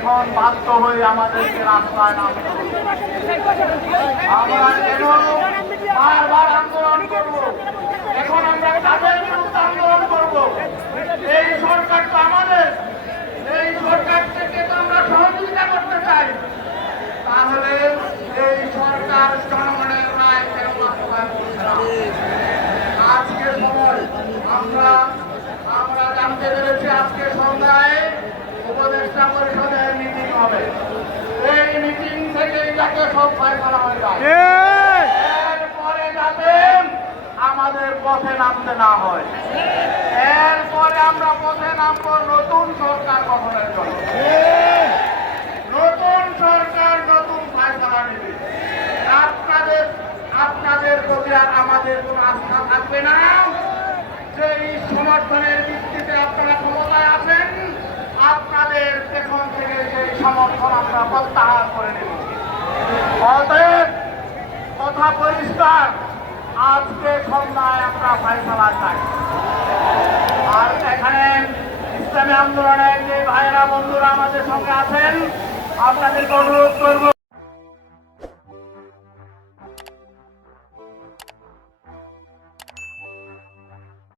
এখন বাধ্য হয়ে আমাদেরকে রাস্তায় নামতে হবে। আমরা কেন বারবার আন্দোলন করব? এখন আমরা কাদের বিরুদ্ধে আন্দোলন করব? এই সরকার তো আমাদের, এই সরকার থেকে তো আমরা সহযোগিতা করতে চাই। তাহলে এই সরকার জনগণের রায় কেন বাস্তবায়ন করছে না? আজকের সময় আমরা জানতে পেরেছি আজকে সন্ধ্যায় উপদেষ্টা পরিষদের মিটিং হবে। এই মিটিং থেকে যাতে সব ফয়সালা হয়ে যায়, এরপরে যাতে আমাদের পথে নামতে না হয়। এরপরে আমরা পথে নামবো নতুন সরকার গঠনের জন্য। নতুন সরকার নতুন ফয়সালা নেবে। আপনাদের প্রতি আর আমাদের কোনো আস্থা থাকবে না যে এই সমর্থনের ভিত্তিতে আপনারা ক্ষমতায় আছেন। আপনাদের পেছন থেকে সেই সমর্থন আমরা প্রত্যাহার করে নেব। অতএব কথা পরিষ্কার, আজকে সন্ধ্যায় আমরা ফয়সালা চাই। আর এখানে ইসলামী আন্দোলনের যে ভাইয়েরা বন্ধুরা আমাদের সঙ্গে আছেন, আপনাদেরকে অনুরোধ করব।